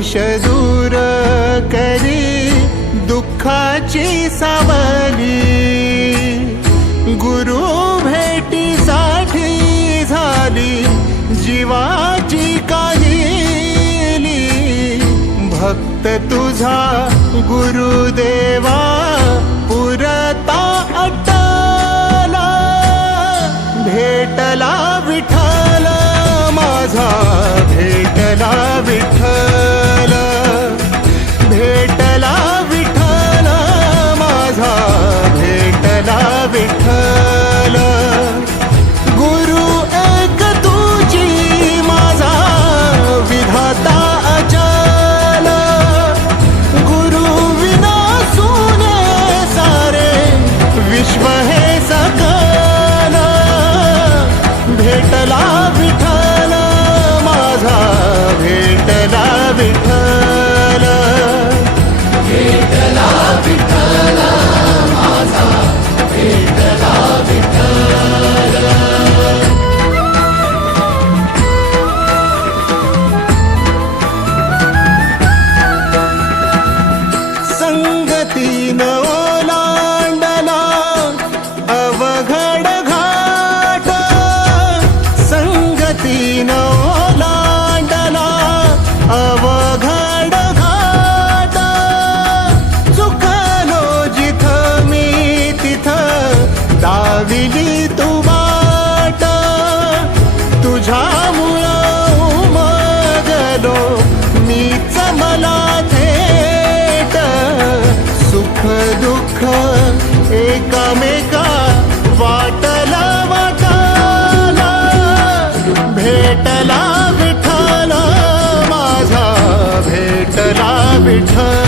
विष दूर करी दुःखाची सावली। गुरु भेटीसाठी झाली जीवाची काहिली। भक्त तुझा गुरुदेवा पुरता अटला। भेटला विठ्ठल माझा, भेटला विठ्ठल, भेटला विठ्ठल माझा, भेटला विठ्ठल। गुरु एक तुझी माझा विधाता अचल। गुरु विना सुने सारे विश्व हे सकल। भेटला विठ्ठल माझा, भेटला विठ्ठल, भेटला विठ्ठल माझा, भेटला विठ्ठल। संगतीन ओलांडला अवघड घाट। संगतीन ओलांडला अवघड घाट। चुकलो जिथं मी तिथं दाविली तू वाट। तुझ्यामुळं उमगलो मीच मला थेट। सुख दुःख एकामेका वाटला वाटाला। भेटला विठ्ठल माझा, भेटला विठ्ठल।